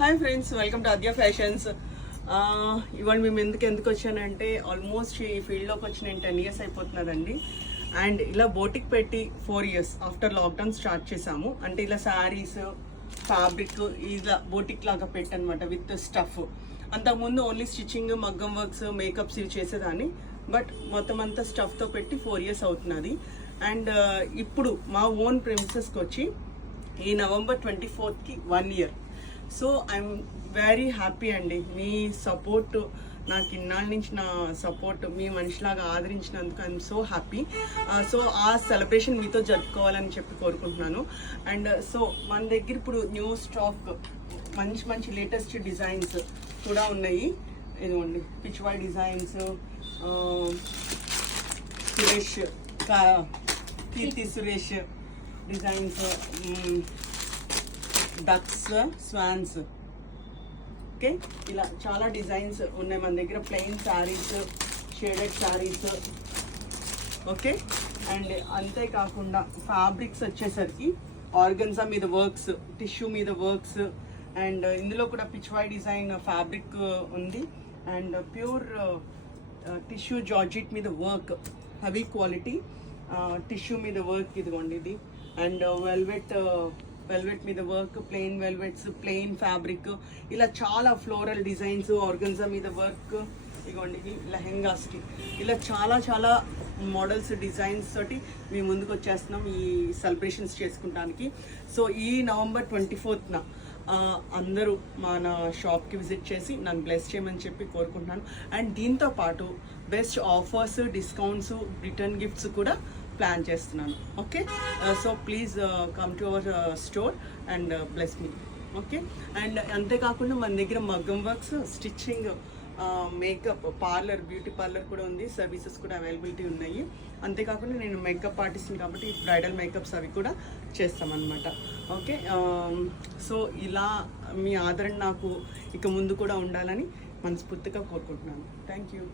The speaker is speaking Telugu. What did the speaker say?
Hi friends, welcome to Aadya fashions. ఇవాళ మేము ఎందుకు వచ్చానంటే ఆల్మోస్ట్ ఈ ఫీల్డ్లోకి వచ్చి నేను 10 years అయిపోతున్నదండి. అండ్ ఇలా బోటిక్ పెట్టి 4 years ఆఫ్టర్ లాక్డౌన్ స్టార్ట్ చేసాము. అంటే ఇలా శారీస్, ఫ్యాబ్రిక్ ఇలా బోటిక్ లాగా పెట్టనమాట విత్ స్టఫ్. అంతకుముందు ఓన్లీ స్టిచ్చింగ్, మగ్గం వర్క్స్, మేకప్స్ ఇవి చేసేదాన్ని. బట్ మొత్తం అంతా స్టఫ్తో పెట్టి 4 years అవుతున్నది. అండ్ ఇప్పుడు మా ఓన్ ప్రెమిసెస్కి వచ్చి ఈ November 24th 1 year. So I'm very happy అండి. మీ సపోర్ట్, నాకు ఇన్నాళ్ళ నుంచి నా సపోర్ట్ మీ మనిషిలాగా ఆదరించినందుకు ఐఎమ్ సో హ్యాపీ. సో ఆ సెలబ్రేషన్ మీతో జరుపుకోవాలని చెప్పి కోరుకుంటున్నాను. అండ్ సో మన దగ్గర ఇప్పుడు న్యూ స్టాక్ మంచి లేటెస్ట్ డిజైన్స్ కూడా ఉన్నాయి. ఇదిగోండి, Pichwai designs, Suresh Keerthy Suresh designs, ducks, swans, okay, ఇలా చాలా డిజైన్స్ ఉన్నాయి మన దగ్గర. Plain saris, shaded saris, okay. And అంతేకాకుండా ఫ్యాబ్రిక్స్ వచ్చేసరికి ఆర్గన్జా మీద వర్క్స్, టిష్యూ మీద వర్క్స్, అండ్ ఇందులో కూడా పిచ్వాయ్ డిజైన్ ఫ్యాబ్రిక్ ఉంది. అండ్ ప్యూర్ టిష్యూ జార్జెట్ మీద వర్క్, హెవీ క్వాలిటీ టిష్యూ మీద వర్క్, ఇదిగోండి ఇది. అండ్ వెల్వెట్ మీద వర్క్, ప్లెయిన్ వెల్వెట్స్, ప్లెయిన్ ఫ్యాబ్రిక్, ఇలా చాలా ఫ్లోరల్ డిజైన్స్, ఆర్గన్జా మీద వర్క్, ఇదిగోండి లెహెంగాస్కి, ఇలా చాలా మోడల్స్, డిజైన్స్ తోటి మీ ముందుకు వచ్చేస్తున్నాం ఈ సెలబ్రేషన్స్ చేసుకుంటానికి. సో ఈ November 24th అందరూ మన షాప్కి విజిట్ చేసి నన్ను బ్లెస్ చేయమని చెప్పి కోరుకుంటున్నాను. అండ్ దీంతో పాటు best offers, discounts, return gifts కూడా ప్లాన్ చేస్తున్నాను. Okay, so please come to our store and bless me. Okay. And అంతేకాకుండా మన దగ్గర మగ్గం works, stitching, makeup, parlour, beauty parlour కూడా ఉంది. సర్వీసెస్ కూడా అవైలబిలిటీ ఉన్నాయి. అంతేకాకుండా నేను మేకప్ ఆర్టిస్ట్ని కాబట్టి బ్రైడల్ మేకప్స్ అవి కూడా చేస్తామన్నమాట. ఓకే. సో ఇలా మీ ఆదరణ నాకు ఇక ముందు కూడా ఉండాలని మనస్ఫూర్తిగా కోరుకుంటున్నాను. Thank you.